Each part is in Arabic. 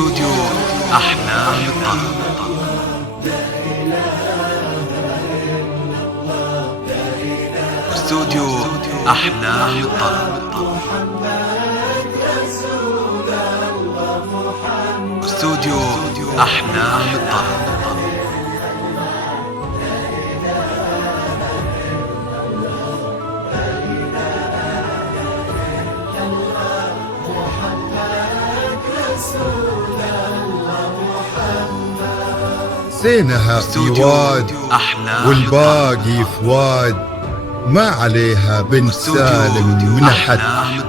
استوديو أحلام الطرب. استوديو أحلام الطرب. استوديو أحلام الطرب. زينها في واد والباقي فواد، ما عليها بنت سالم منحت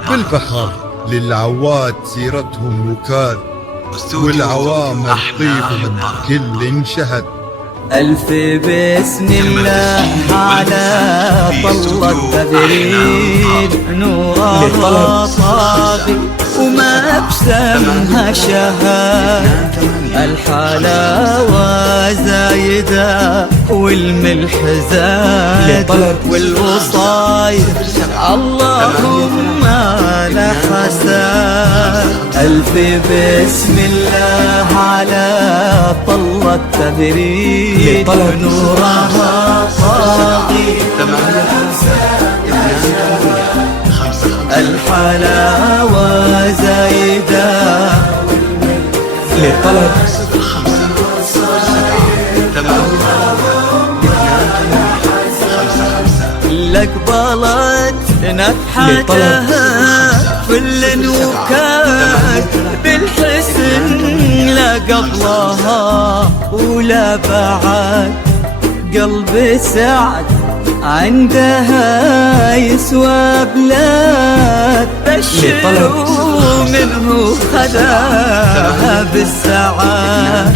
بالبحر للعواد سيرتهم وكاد، والعوامر طيبهم كل انشهد. ألف بسم الله على طلة تبريد نورها طاغي وما ابسمها شهاد، الحلاوة زايدة والملح زاد والوصايد اللهم لا حساد. ألف بسم الله على طلة تبريد نورها طاغي الحلاوة زايدة لطلب لقبلت نفحتها في النكات بالحسن لا قبلها ولا بعد، قلب سعد عندها يسوى بلاد، بشروا منه خذاها بالسعاد.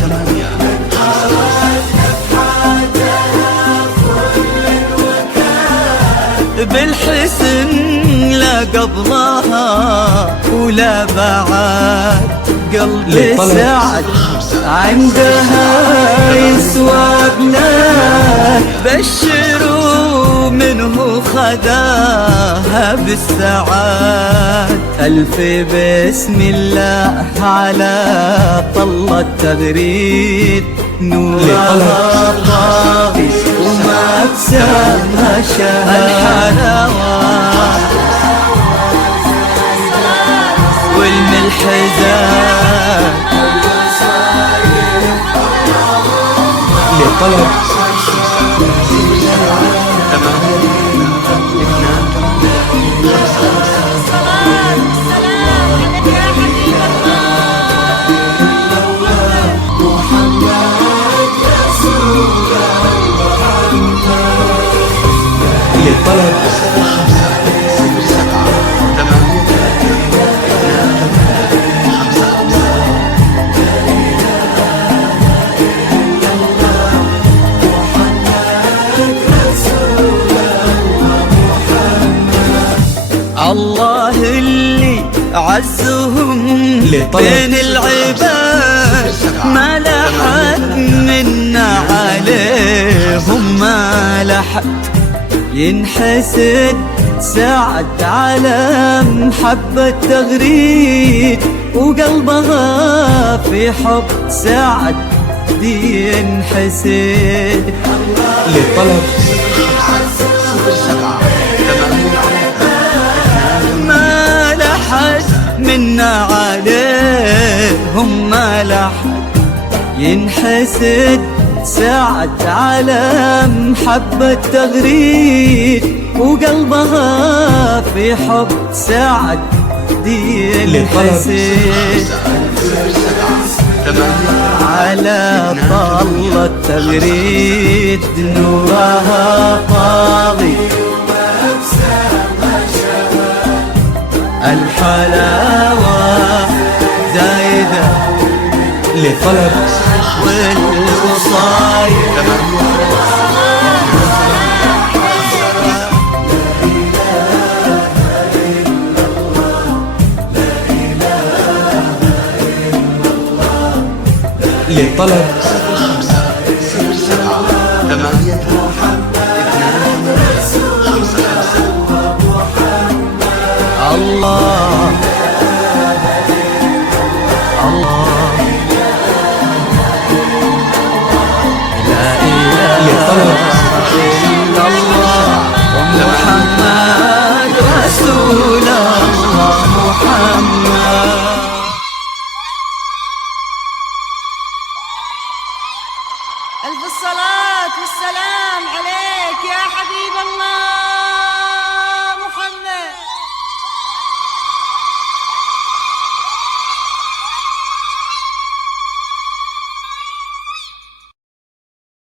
بالحسن لا قبلها ولا بعد، قلب سعد عندها يسوى بلاد، بشروا منه خذاها بالسعاد. ألف بسم الله على طلة تبريد نورها طاغي وما ابسمها شهاد، الحلاوة والملح زاد لطلب الله اللي عزهم بين العباد، ما لحد منا عليهم ما لحد، ينحسد سعد على محبة تغريد، وقلبها في حب سعد ينحسد لطلب منا عليهم ما لحد، ينحسد سعد على محبة تغريد، وقلبها في حب سعد ينحسد على طلة تبريد نورها طاغي الحلاوة زايدة لطلب والوصايد لطلب الله الله ألف الصلاة والسلام عليك